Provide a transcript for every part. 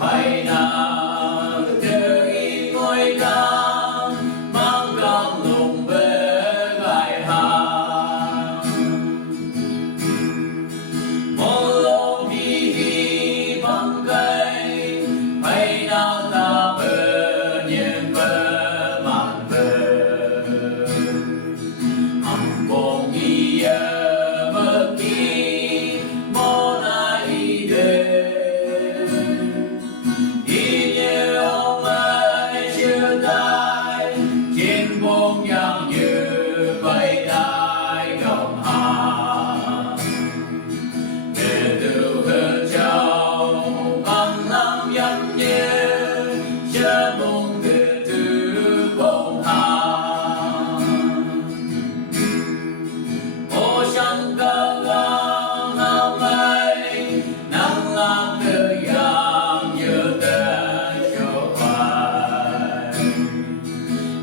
mày nào từ ý ngôi cao mang găng lùng về ngài hàng một lô hi bằng cây mày nào ta bờ nhiên bờ mạn bờ âm bông nghi mơ kỳ mô na y đề y như ông ấy chưa tay trên bông nhang như bay đai gồng hà để từ hương châu bằng lắm nhắm nhớ chớ mong để từ bông hà ô chẳng cơ ngang nào mây nắng làm từ yang như tên cho phải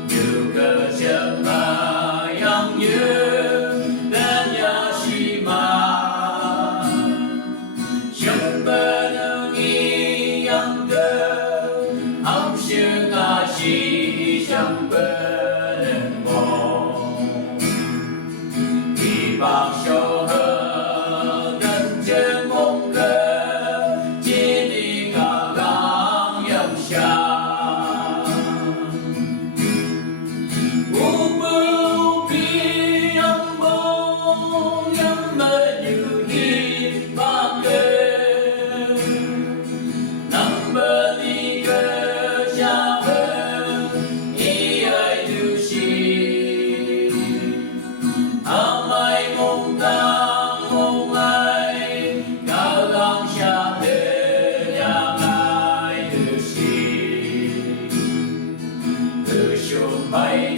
như cơ chân mà yang như tên nhà si mà chẳng bên nghi yang cơ ông sư ngà si chẳng bên mong thì bạc sâu hơn gần trên mong cơ chỉ đi cả gắng yang xa u bưu pi yang bông yang mơ như hi bạc cơ nằm bờ đi cơ cha hơn ý ai tu si amai mong tang mong ai cao gang xa thế nhà ai tu si từ xuống bay